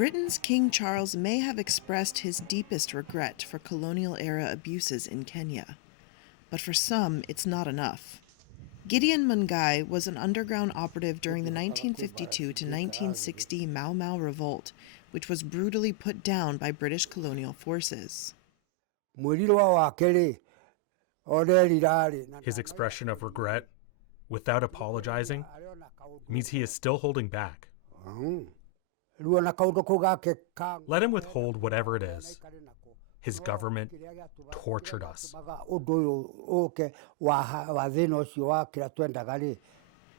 Britain's King Charles may have expressed his deepest regret for colonial-era abuses in Kenya. But for some, it's not enough. Gideon Mwangi was an underground operative during the 1952 to 1960 Mau Mau revolt, which was brutally put down by British colonial forces. His expression of regret, without apologizing, means he is still holding back. Let him withhold whatever it is. His government tortured us.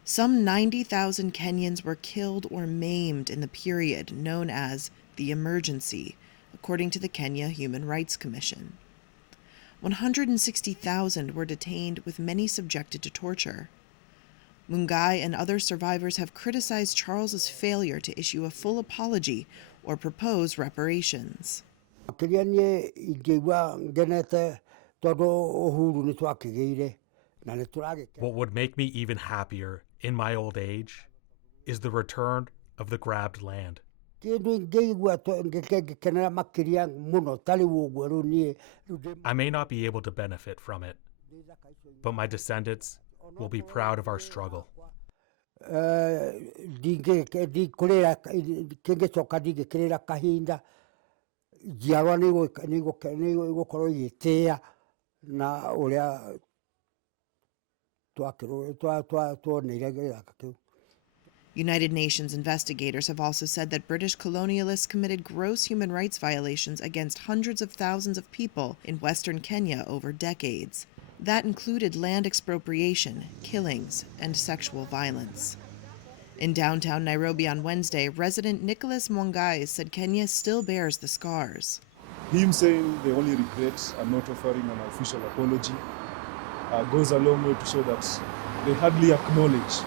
Some 90,000 Kenyans were killed or maimed in the period known as the emergency, according to the Kenya Human Rights Commission. 160,000 were detained, with many subjected to torture. Mwangi and other survivors have criticized Charles's failure to issue a full apology or propose reparations. What would make me even happier in my old age is the return of the grabbed land. I may not be able to benefit from it, but my descendants will be proud of our struggle. United Nations investigators have also said that British colonialists committed gross human rights violations against hundreds of thousands of people in Western Kenya over decades. That included land expropriation, killings, and sexual violence. In downtown Nairobi on Wednesday, resident Nicholas Mwangi said Kenya still bears the scars. Him saying they only regret and not offering an official apology goes a long way to show that they hardly acknowledge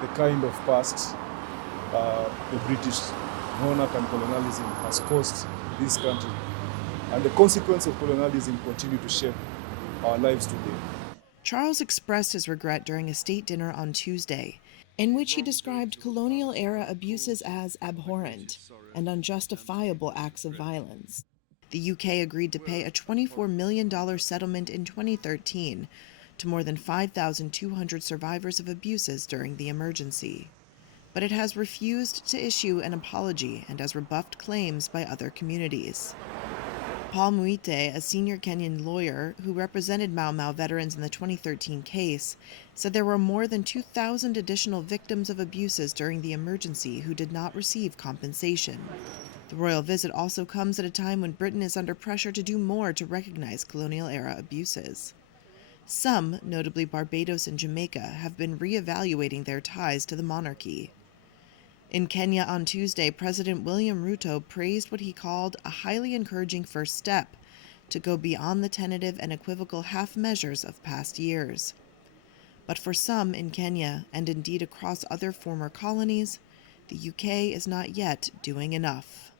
the kind of past the British monarch and colonialism has caused this country. And the consequence of colonialism continue to shape our lives today. Charles expressed his regret during a state dinner on Tuesday, in which he described colonial-era abuses as abhorrent and unjustifiable acts of violence. The UK agreed to pay a $24 million settlement in 2013 to more than 5,200 survivors of abuses during the emergency. But it has refused to issue an apology and has rebuffed claims by other communities. Paul Muite, a senior Kenyan lawyer who represented Mau Mau veterans in the 2013 case, said there were more than 2,000 additional victims of abuses during the emergency who did not receive compensation. The royal visit also comes at a time when Britain is under pressure to do more to recognize colonial-era abuses. Some, notably Barbados and Jamaica, have been re-evaluating their ties to the monarchy. In Kenya on Tuesday, President William Ruto praised what he called a highly encouraging first step to go beyond the tentative and equivocal half measures of past years. But for some in Kenya, and indeed across other former colonies, the UK is not yet doing enough.